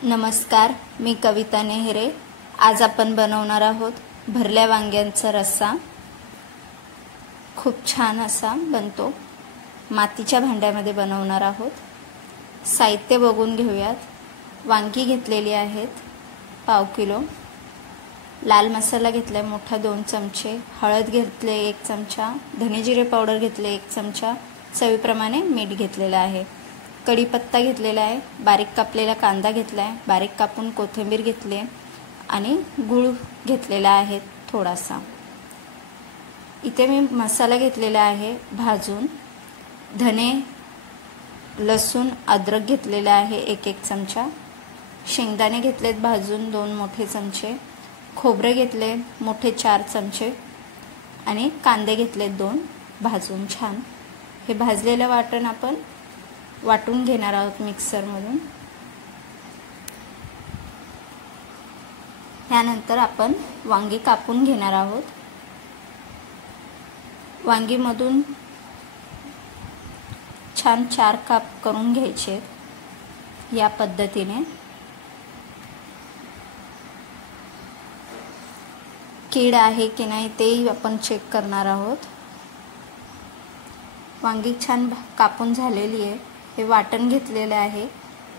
नमस्कार, मी कविता नेहरे। आज आपण बनवणार आहोत भरल्या वांग्यांचा रस्सा। खूप छान असा बनतो। मातीच्या भांड्यामध्ये बनवणार आहोत। साहित्य बघून घेऊयात। वांगी घेतलेली आहेत पाव किलो, लाल मसाला घेतलाय मोठा 2 चमचे, हळद घेतले 1 चमचा, धने जिरे पावडर घेतले 1 चमचा, चवीप्रमाणे मीठ घेतलेलं आहे, कढीपत्ता घेतलेला आहे, बारीक कापलेला कांदा घेतलाय, बारीक कापून कोथिंबीर घेतली आणि गूळ घेतलेला आहे थोडासा। इथे मी मसाला घेतलेला आहे भाजून, धने, लसूण, अद्रक घेतलेला आहे 1-1 चमचा, शेंगदाणे घेतलेत भाजून 2 मोठे चमचे, खोबरे घेतले मोठे 4 चमचे आणि कांदे घेतले 2 भाजून छान। हे भाजलेलं वाटण आपण वाटून घेणार आहोत मिक्सरमधून। त्यानंतर आपण वांगी कापून घेणार आहोत। वांगीमधून छान 4 काप करून घ्यायचे या पद्धतीने। कीड आहे की नाही तेही आपण चेक करणार आहोत। वांगी छान कापून झालेली आहे। हे वाटण घेतलेले आहे,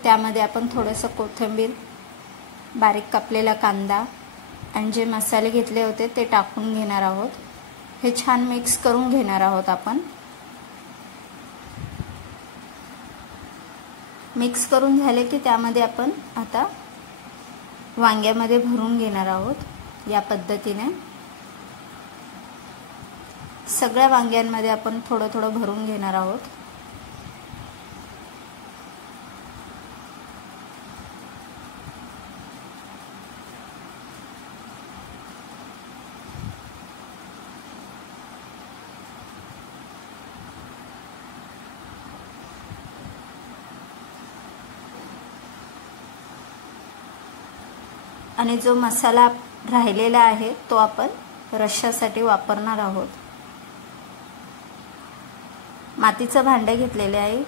त्यामध्ये आपण थोडंसं कोथिंबीर, बारीक कापलेला कांदा आणि जे मसाले घेतले होते ते टाकून घेणार आहोत। हे छान मिक्स करून घेणार आहोत आपण। मिक्स करून झाले की त्यामध्ये आपण आता वांग्यामध्ये भरून घेणार आहोत या पद्धतीने। सगळ्या वांग्यांमध्ये आपण थोडं थोडं भरून घेणार आहोत। आणि जो मसाला राहिलेला आहे तो आपण रश्श्यासाठी वापरणार आहोत। मातीचं भांडे घेतलेले आहे,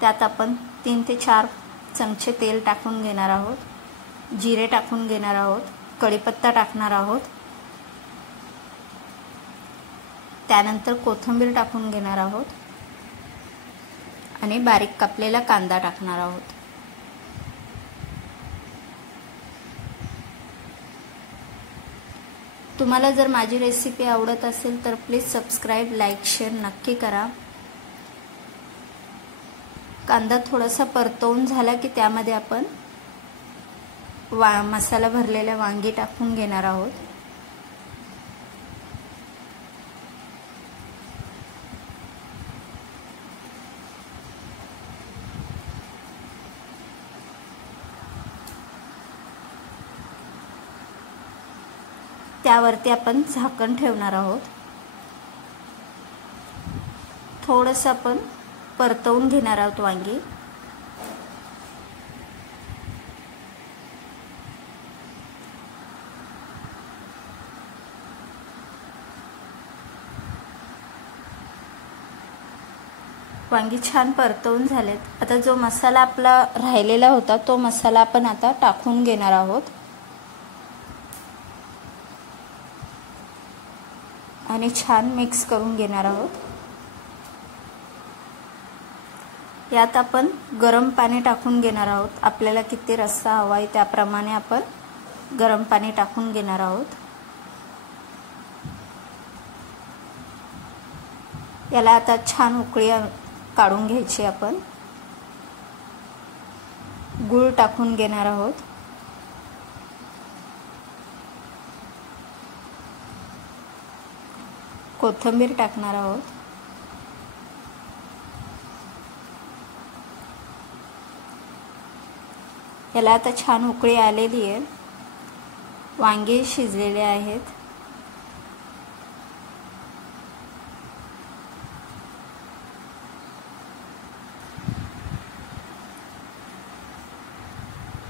त्यात आपण 3 ते 4 चमचे तेल टाकून घेणार आहोत, जिरे टाकून घेणार आहोत, कढीपत्ता टाकणार आहोत, त्यानंतर कोथिंबीर टाकून घेणार आहोत आणि बारीक कापलेला कांदा टाकणार आहोत। तुम्हाला जर माझी रेसिपी आवडत असेल तर प्लीज सबस्क्राइब, लाईक, शेअर नक्की करा। कांदा थोडासा परतवून झाला की त्यामध्ये आपण मसाला भरलेल्या वांगी टाकून घेणार आहोत। त्यावरती आपण झाकण ठेवणार आहोत। थोडंसं आपण परतवून घेणार आहोत वांगी। वांगी छान परतवून झालेत। आता जो मसाला आपला राहिलेला होता तो मसाला आपण आता टाकून घेणार आहोत आणि छान मिक्स करून घेणार आहोत। यात आपण गरम पाणी टाकून घेणार आहोत। आपल्याला किती रस्सा हवा आहे त्याप्रमाणे आपण गरम पाणी टाकून घेणार आहोत। याला आता छान उकळी काढून घ्यायची आपण। गूळ टाकून घेणार आहोत, कोथिंबीर टाकणार आहोत, याला आता छान उकळी आलेली आहे। वांगे शिजलेले आहेत।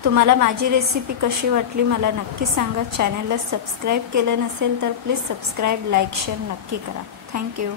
तुम्हाला माझी रेसिपी कशी वाटली मला नक्की सांगा। चॅनलला सबस्क्राइब केलं नसेल तर प्लीज सबस्क्राइब, लाईक, शेअर नक्की करा। थँक्यू।